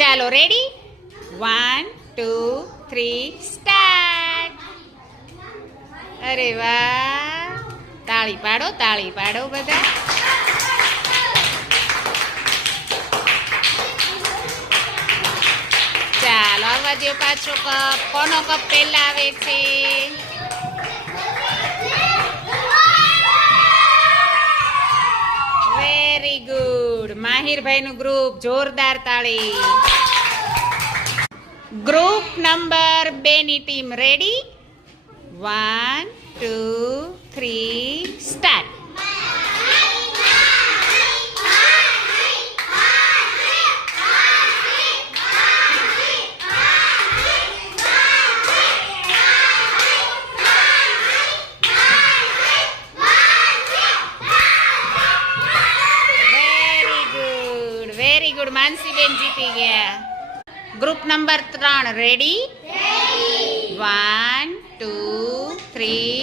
ચાલો ready 1 2 3 start. અરે વાહ, તાળી પાડો બધા. ચાલો આવવા દો પાછો કપ. કોનો કપ પહેલા આવે છે? Very good. માહિરભાઈનું ગ્રુપ, જોરદાર તાળી. ગ્રુપ નંબર 2 ની team ready 1 2 3 start. Very good. માનસીબેન જીતી ગયા. Group number 3 ready 1 2 3